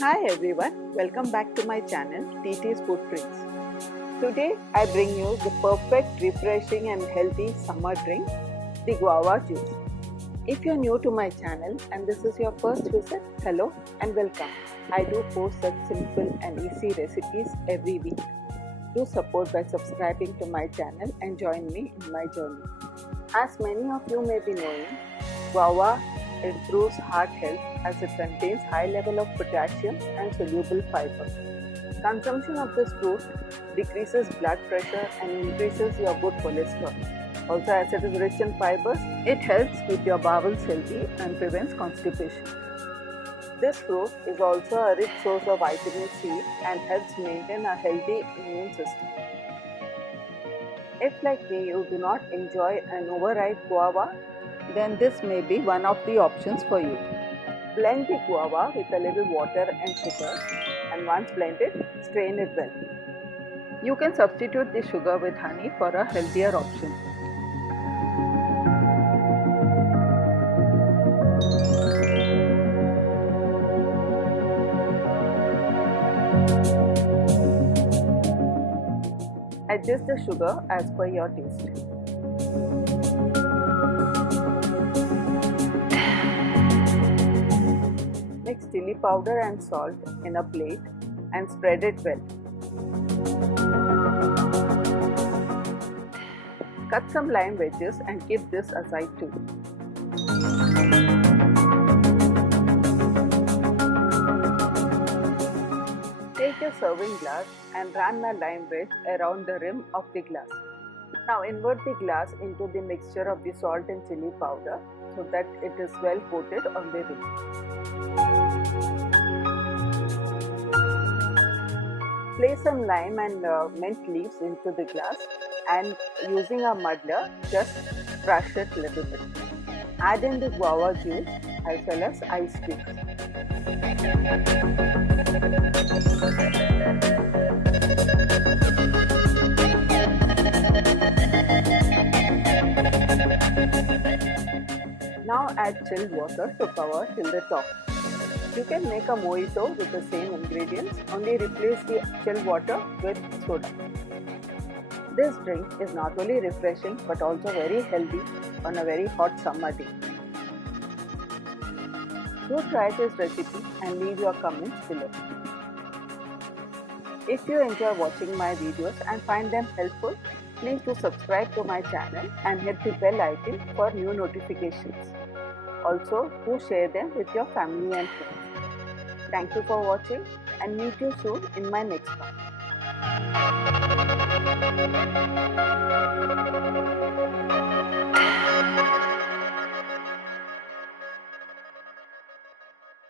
Hi everyone, welcome back to my channel TT's Footprints. Today I bring you the perfect, refreshing and healthy summer drink, the guava juice. If you're new to my channel and this is your first visit, hello and welcome. I do post such simple and easy recipes every week. Do support by subscribing to my channel and join me in my journey. As many of you may be knowing, guava improves heart health as it contains high level of potassium and soluble fiber. Consumption of this fruit decreases blood pressure and increases your good cholesterol. Also, as it is rich in fibers, it helps keep your bowels healthy and prevents constipation. This fruit is also a rich source of vitamin C and helps maintain a healthy immune system. If like me you do not enjoy an overripe guava, then this may be one of the options for you. Blend the guava with a little water and sugar, and once blended, strain it well. You can substitute the sugar with honey for a healthier option. Adjust the sugar as per your taste. Mix chili powder and salt in a plate and spread it well. Cut some lime wedges and keep this aside too. Take a serving glass and run a lime wedge around the rim of the glass. Now invert the glass into the mixture of the salt and chili powder so that it is well coated on the rim. Place some lime and mint leaves into the glass and using a muddler just crush it a little bit. Add in the guava juice as well as ice cubes. Now add chilled water to cover till the top. You can make a mojito with the same ingredients, only replace the chilled water with soda. This drink is not only refreshing but also very healthy on a very hot summer day. Do try this recipe and leave your comments below. If you enjoy watching my videos and find them helpful, please do subscribe to my channel and hit the bell icon for new notifications. Also, do share them with your family and friends. Thank you for watching and meet you soon in my next one.